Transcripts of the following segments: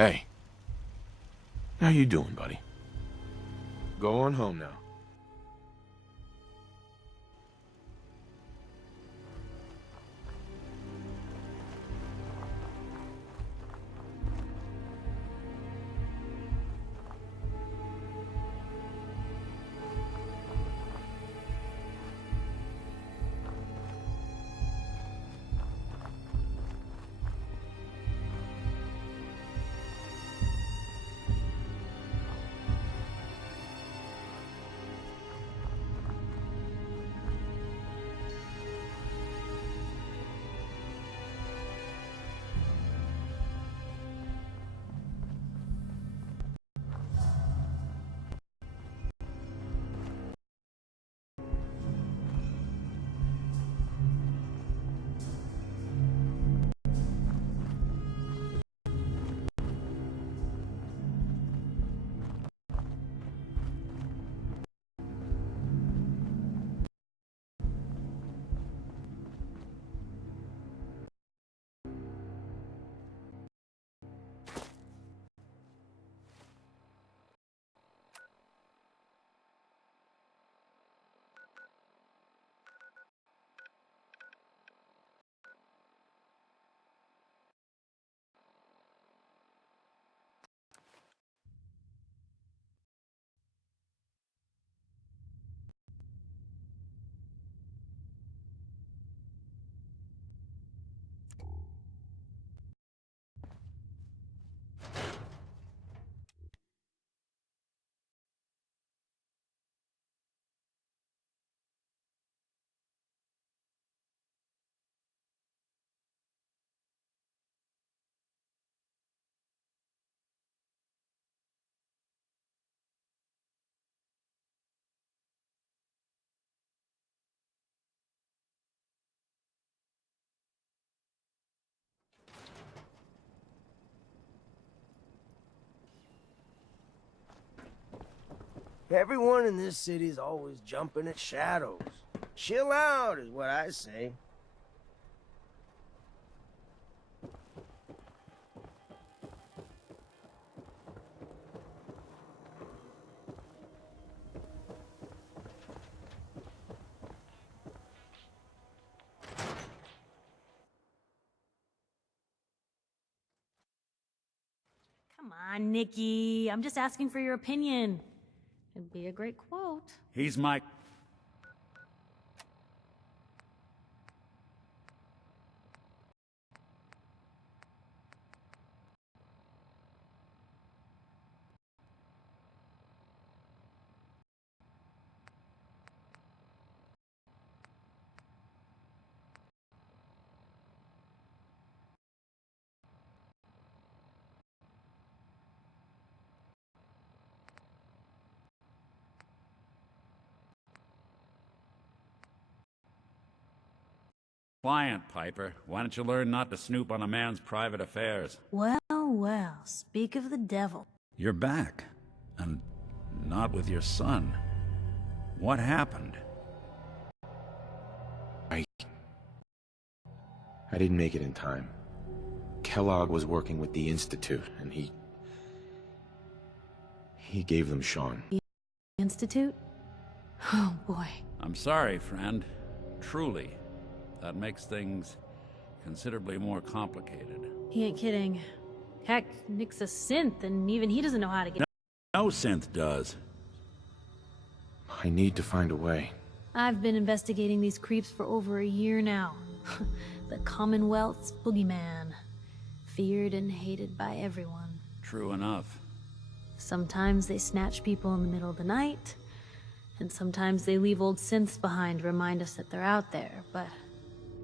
Hey. How you doing, buddy? Go on home now. Everyone in this city's always jumping at shadows. Chill out is what I say. Come on, Nikki. I'm just asking for your opinion. It'd be a great quote. He's my... client, Piper. Why don't you learn not to snoop on a man's private affairs? Well, well, speak of the devil. You're back. And not with your son. What happened? I didn't make it in time. Kellogg was working with the Institute, and he gave them Sean. The Institute? Oh, boy. I'm sorry, friend. Truly. That makes things considerably more complicated. He ain't kidding. Heck, Nick's a synth, and even he doesn't know how to get... No synth does. I need to find a way. I've been investigating these creeps for over a year now. The Commonwealth's boogeyman. Feared and hated by everyone. True enough. Sometimes they snatch people in the middle of the night, and sometimes they leave old synths behind to remind us that they're out there, but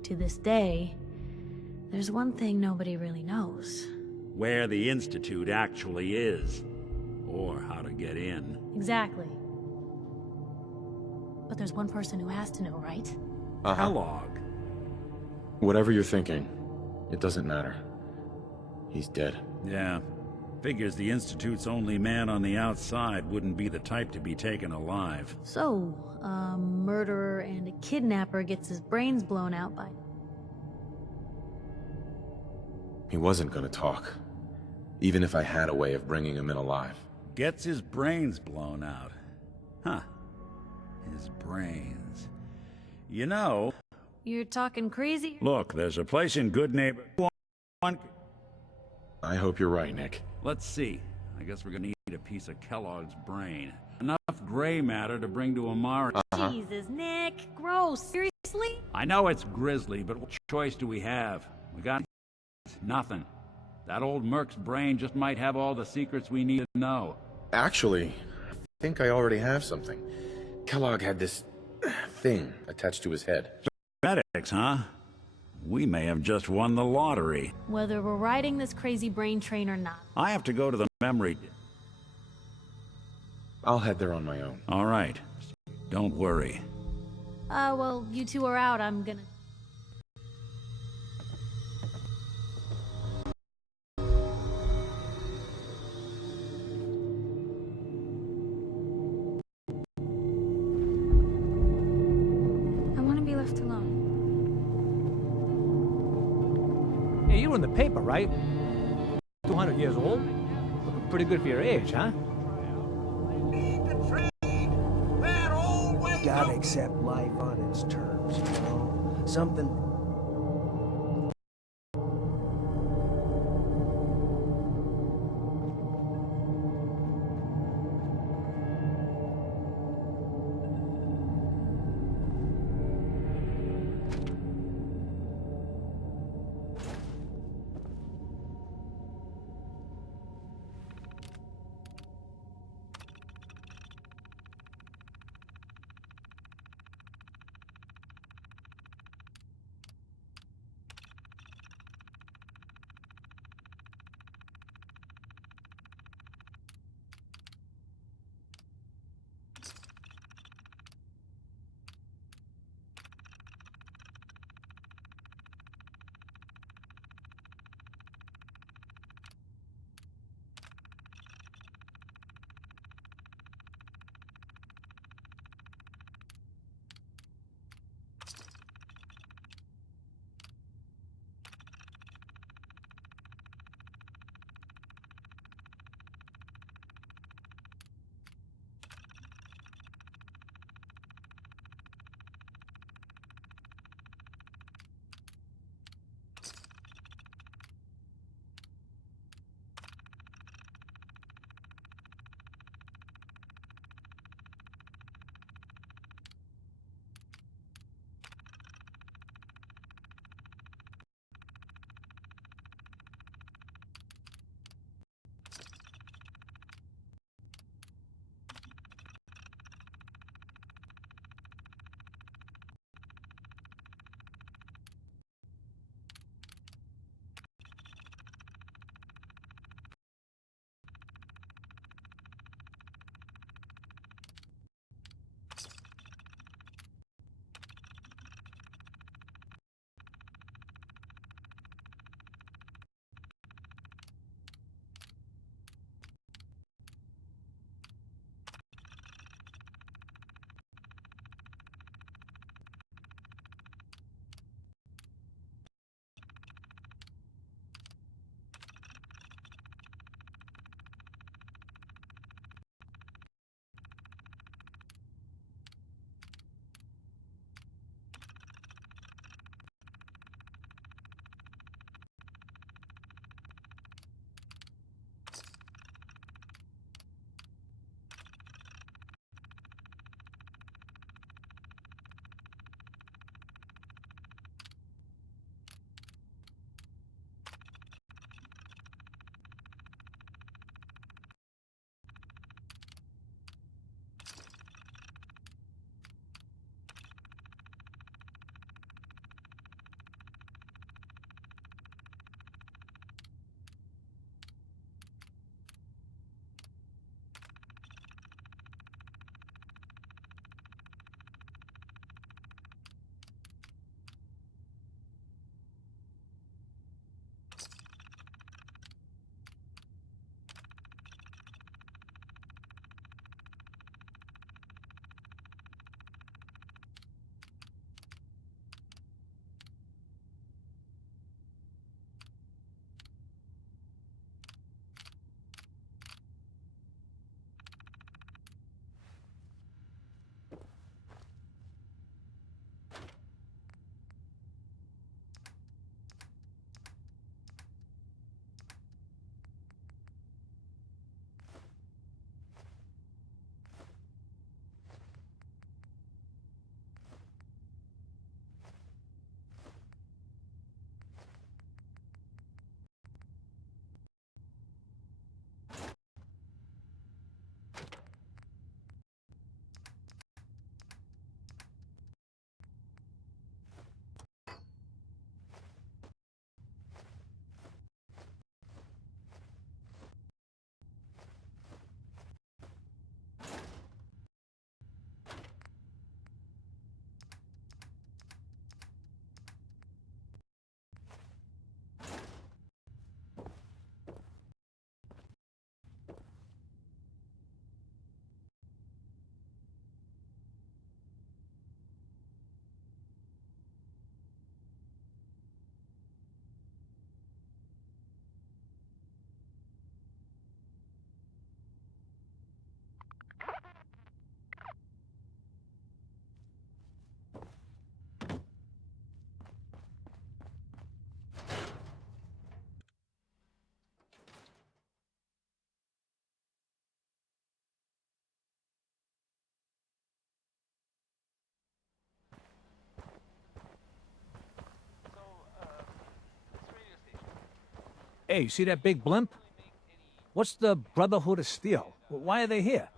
to this day, there's one thing nobody really knows. Where the Institute actually is. Or how to get in. Exactly. But there's one person who has to know, right? Kellogg. Whatever you're thinking, it doesn't matter. He's dead. Yeah. Figures the Institute's only man on the outside wouldn't be the type to be taken alive. So, a murderer and a kidnapper gets his brains blown out by... He wasn't gonna talk. even if I had a way of bringing him in alive. Gets his brains blown out. Huh. His brains. You know... You're talking crazy? Look, there's a place in Good Neighbor... I hope you're right, Nick. Let's see. I guess we're gonna eat a piece of Kellogg's brain. Enough gray matter to bring to Amari. Jesus, Nick. Gross. Seriously? I know it's grisly, but what choice do we have? We got nothing. That old Merc's brain just might have all the secrets we need to know. Actually, I think I already have something. Kellogg had this thing attached to his head. Genetics, huh? We may have just won the lottery. Whether we're riding this crazy brain train or not. I have to go to the memory... I'll head there on my own. All right. Don't worry. Well, you two are out. I'm gonna... I want to be left alone. Hey, you were in the paper, right? 200 years old? Looking pretty good for your age, huh? Gotta accept life on its terms, you know? Something... Hey, you see that big blimp? What's the Brotherhood of Steel? Why are they here?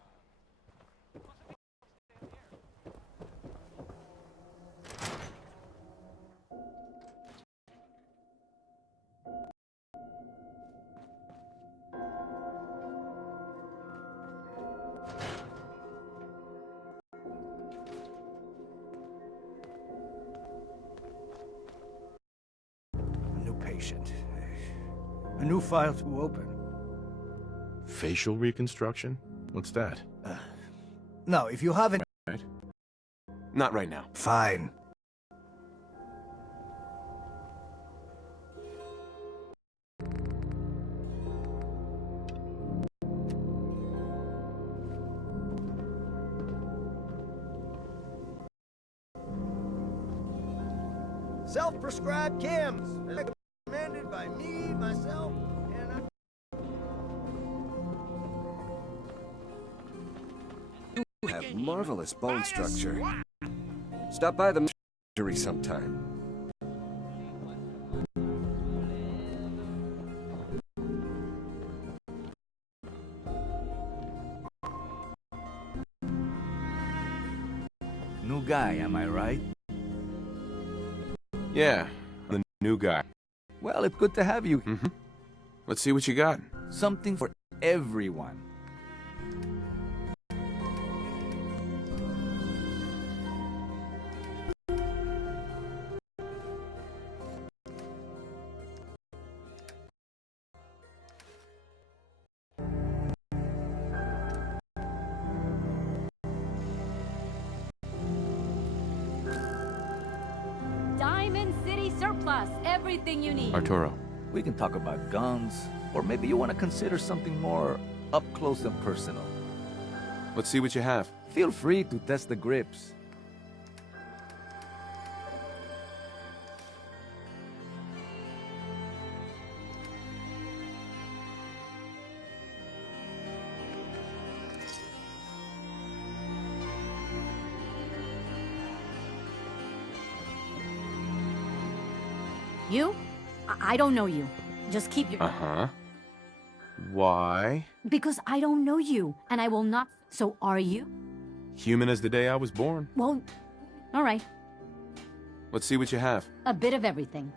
A new patient. A new file to open. Facial reconstruction? What's that? No, if you haven't... Right? Not right now. Fine. Self-prescribed chems. Recommended by me, myself, and I... You have marvelous bone structure. Stop by the factory sometime. New guy, am I right? Yeah, the new guy. Well, it's good to have you. Mm-hmm. Let's see what you got. Something for everyone. Diamond City Surplus. Everything you need. Arturo. We can talk about guns, or maybe you want to consider something more up close and personal. Let's see what you have. Feel free to test the grips. You? I don't know you. Just keep your... Uh-huh. Why? Because I don't know you, and I will not... So are you? Human as the day I was born. Well, all right. Let's see what you have. A bit of everything.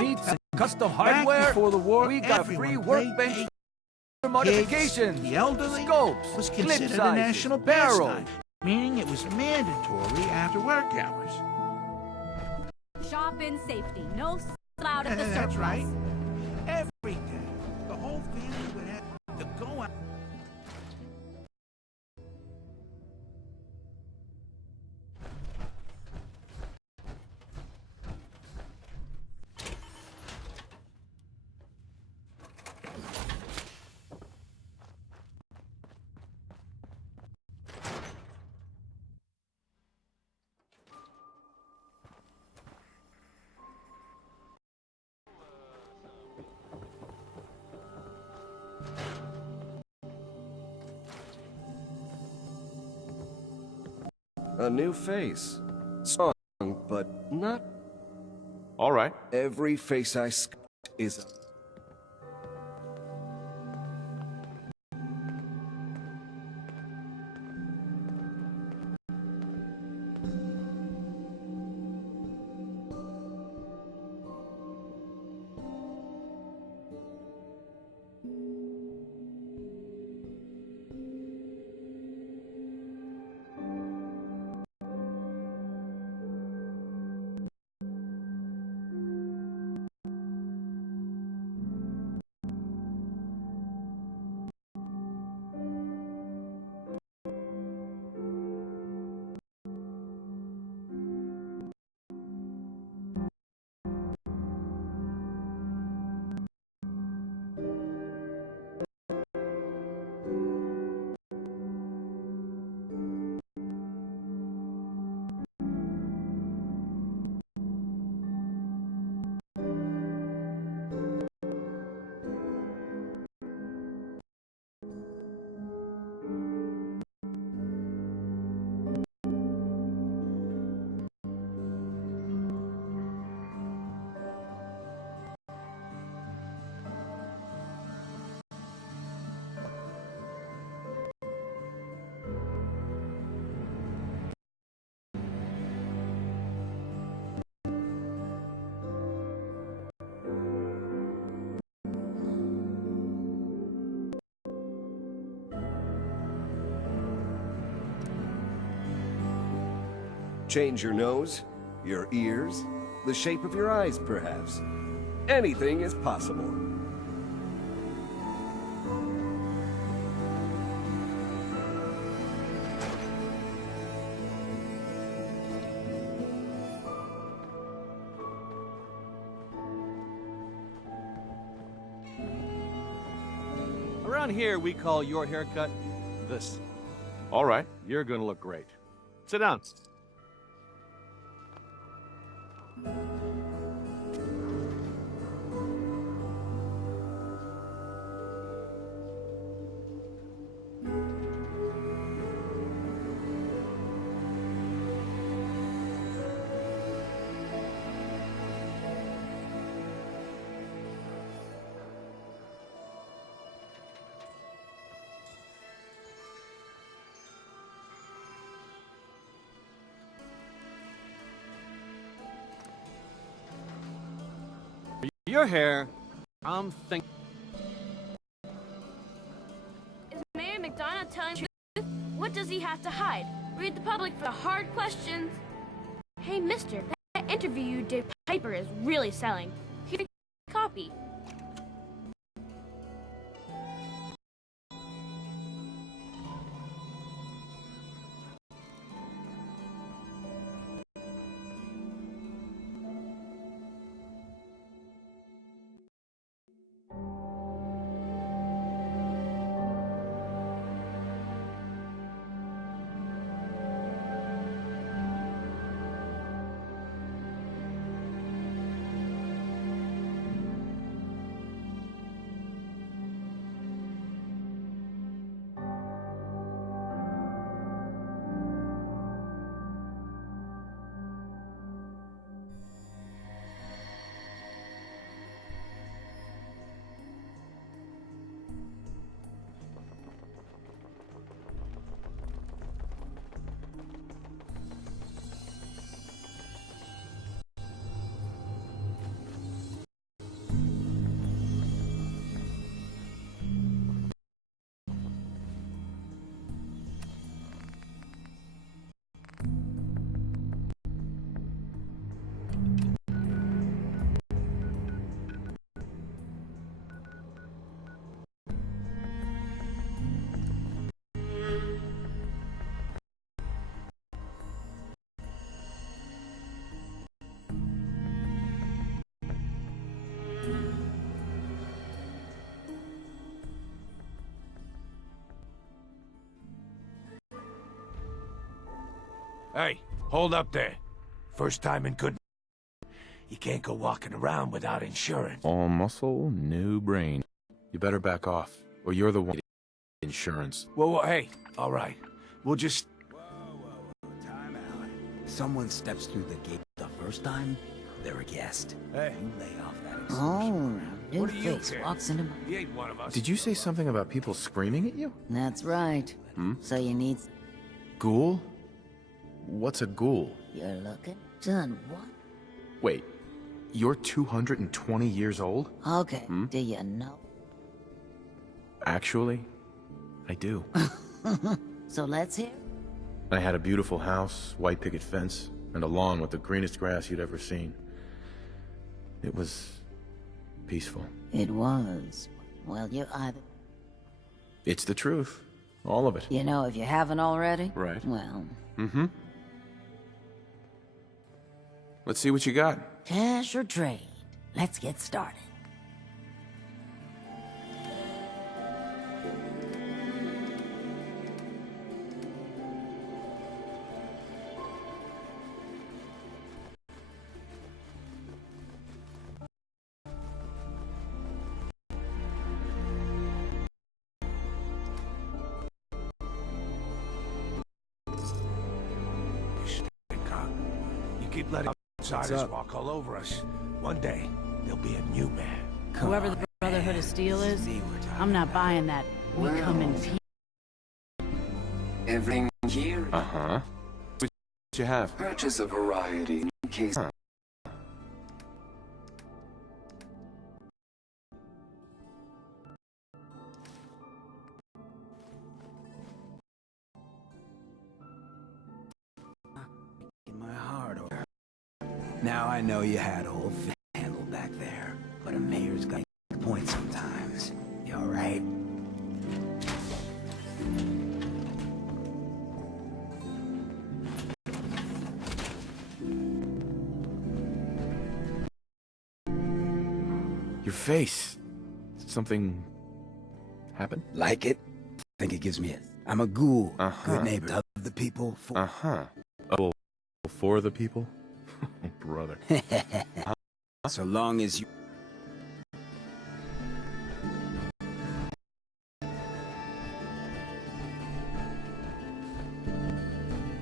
Need some custom hardware? before the war, We got a free everyone workbench played for modifications. The elderly Scopes, was clip considered a sizes, national barrels. pastime, meaning it was mandatory after work hours. Shop in safety. No out at the surplus. That's right. Every day, the whole family would have to go out. A new face. Strong, but not All right. every face I is... Change your nose, your ears, the shape of your eyes, perhaps. Anything is possible. Around here, we call your haircut this. All right, you're gonna look great. Sit down. Your hair, I'm thinking. Is Mayor McDonough telling the truth? What does he have to hide? Read the public for the hard questions. Hey, mister, that interview you did with Piper is really selling. Here's a copy. Hey, hold up there. First time in good... You can't go walking around without insurance. All muscle, no brain. You better back off, or you're the one with insurance. Whoa, hey, all right. We'll just... Time out. Someone steps through the gate the first time, they're a guest. Hey. You lay off that Oh, new What do you face care? walks into my... He ain't one of us. Did you say something about people screaming at you? That's right. So you need... Ghoul? What's a ghoul? You're looking? Done what? Wait, you're 220 years old? Okay, do you know? Actually, I do. So let's hear. I had a beautiful house, white picket fence, and a lawn with the greenest grass you'd ever seen. It was peaceful. It was. Well, you either... It's the truth. All of it. You know, if you haven't already... Right. Well... Mm-hmm. Let's see what you got. Cash or trade? Let's get started. You keep letting outsiders walk all over us. One day, there'll be a new man. Whoever the Brotherhood of Steel is, I'm not buying that. We come in peace. Everything here. Uh-huh. What you have? Purchase a variety in case. Huh. In my Now I know you had a whole handle back there, but a mayor's got a point sometimes. You alright? Your face. Something happened? Like it? Think it gives me it. I'm a ghoul. Uh-huh. Good neighbor of the people. Uh-huh. Oh, for the people? Brother. So long as you...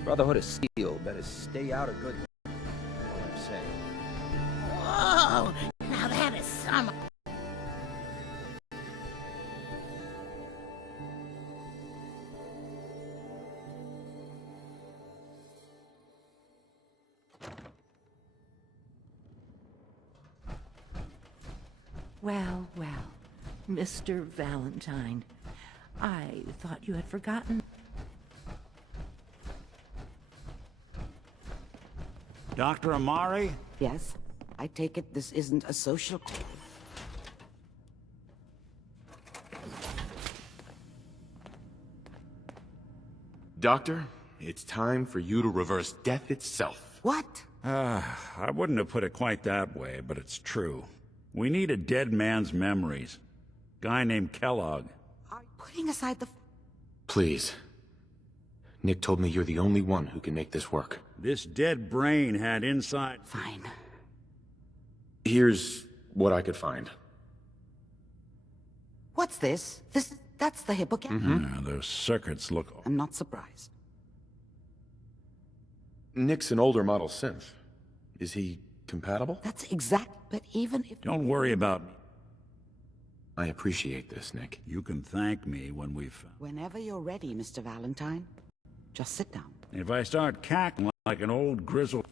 Brotherhood of Steel better stay out of good. What I'm saying. Whoa! Now that is some... Well, well, Mr. Valentine, I thought you had forgotten. Dr. Amari? Yes, I take it this isn't a social... Doctor, it's time for you to reverse death itself. What? I wouldn't have put it quite that way, but it's true. We need a dead man's memories. Guy named Kellogg. Are you putting aside the... Please. Nick told me you're the only one who can make this work. This dead brain had inside... Fine. Here's what I could find. What's this? That's the hippocampus. Yeah, those circuits look... I'm not surprised. Nick's an older model synth. Is he compatible? That's exact, but even if... Don't worry about me. I appreciate this, Nick. You can thank me when we've... Whenever you're ready, Mr. Valentine, just sit down. If I start cackling like an old grizzled...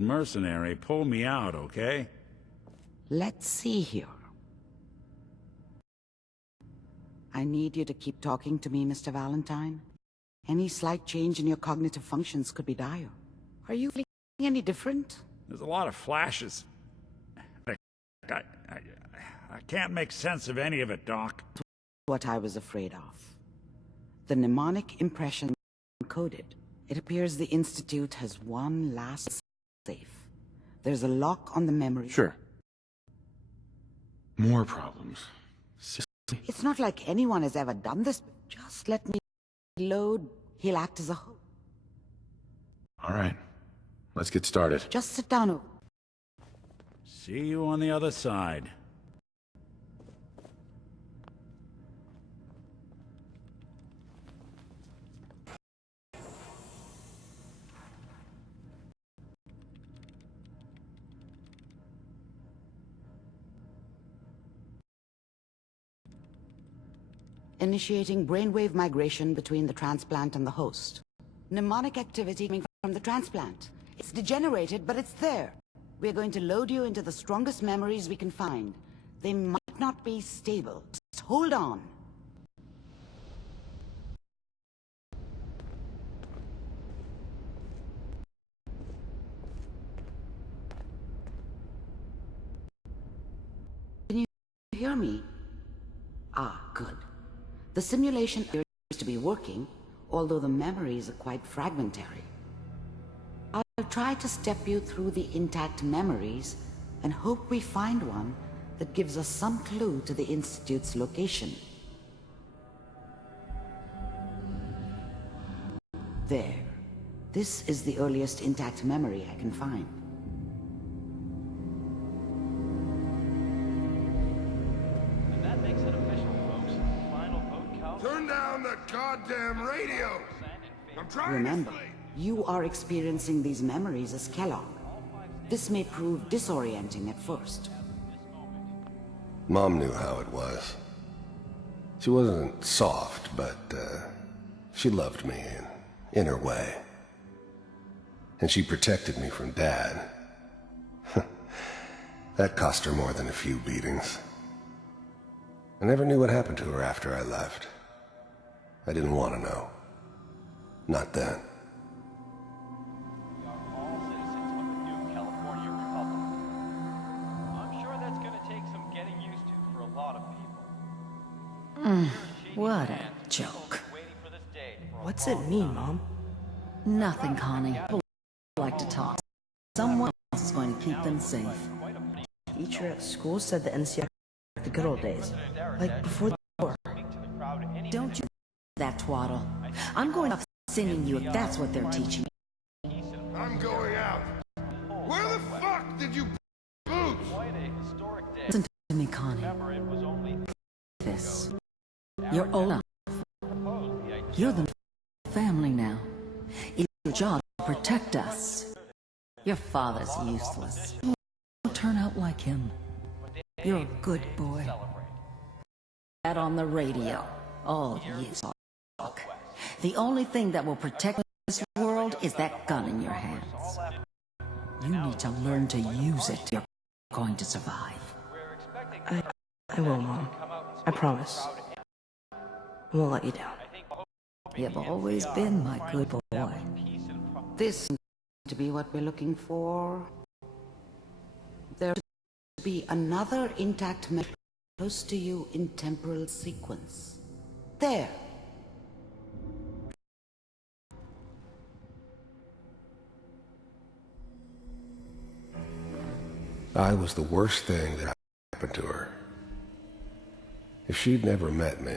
mercenary pull me out, okay? Let's see here. I need you to keep talking to me, Mr. Valentine. Any slight change in your cognitive functions could be dire. Are you feeling any different? There's a lot of flashes. I can't make sense of any of it, Doc. What I was afraid of. The mnemonic impression coded. It appears the Institute has one last safe. There's a lock on the memory. Sure. More problems. It's not like anyone has ever done this. Just let me load. He'll act as a host. All right. Let's get started. Just sit down. See you on the other side. Initiating brainwave migration between the transplant and the host. Mnemonic activity coming from the transplant. It's degenerated, but it's there. We're going to load you into the strongest memories we can find. They might not be stable. Just hold on. Can you hear me? Ah, good. The simulation appears to be working, although the memories are quite fragmentary. I'll try to step you through the intact memories and hope we find one that gives us some clue to the Institute's location. There. This is the earliest intact memory I can find. And that makes it official, folks. Final vote count. Turn down the goddamn radio! I'm trying Remember, to sleep. you are experiencing these memories as Kellogg. This may prove disorienting at first. Mom knew how it was. She wasn't soft, but she loved me in her way. And she protected me from Dad. That cost her more than a few beatings. I never knew what happened to her after I left. I didn't want to know. Not then. We are all citizens of the new California Republic. I'm sure that's going to take some getting used to for a lot of people. What a joke. What's it mean, Mom? Nothing, Connie. People like to talk. Someone else is going to keep them safe. Teacher at school said the NCR the good old days, like before the war. Don't you that twaddle. I'm going off singing you if that's what they're teaching me. I'm going out. Where the fuck did you boots? Listen to me, Connie. This. You're old enough. You're the family now. It's your job to protect us. Your father's useless. You won't turn out like him. You're a good boy. That on the radio. Oh, you talk. The only thing that will protect this world is that gun in your hands. You need to learn to use it. You're going to survive. I will, Mom. I promise. I won't let you down. You've always been my good boy. This seems to be what we're looking for. There to be another intact memory close to you in temporal sequence. There. I was the worst thing that happened to her. If she'd never met me,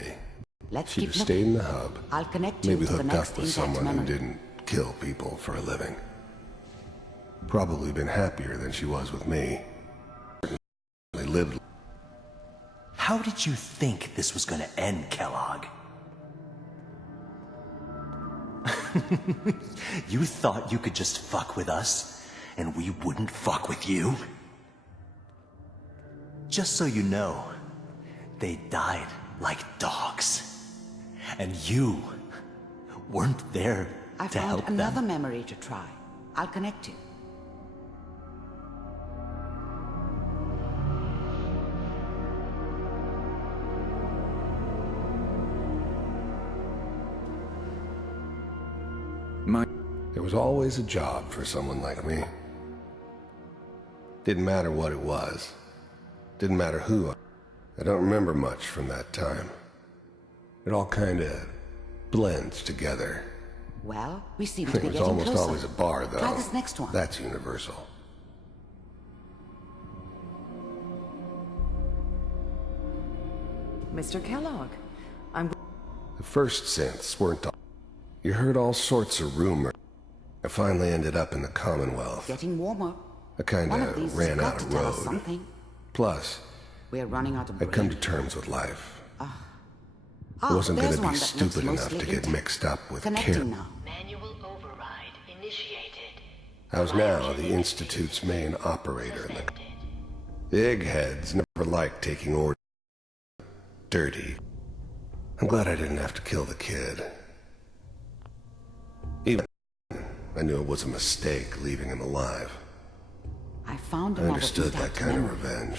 she'd have stayed in the hub, I'll connect you maybe to the hooked next up with intact someone who memory. didn't kill people for a living. Probably been happier than she was with me. Certainly lived. How did you think this was gonna end, Kellogg? You thought you could just fuck with us, and we wouldn't fuck with you? Just so you know, they died like dogs. And you weren't there I to found help another them. memory to try. I'll connect you. There was always a job for someone like me. Didn't matter what it was. Didn't matter who. I don't remember much from that time. It all kinda blends together. Well, we seem to be There's getting almost closer. always a bar, though. Try this next one. That's universal. Mr. Kellogg, The first synths weren't all... You heard all sorts of rumors. I finally ended up in the Commonwealth. Getting warmer. I kinda One of these ran has got out to of tell us road. something. Plus, We're running out of I'd come to bread. terms with life. I Ah, wasn't there's gonna one be that looks stupid enough mostly to get intact. mixed up with Connecting Kira. now. I was now the Institute's main operator. The eggheads never liked taking orders. Dirty. I'm glad I didn't have to kill the kid. Even I knew it was a mistake leaving him alive. I found I another understood that intact kind of memory. revenge.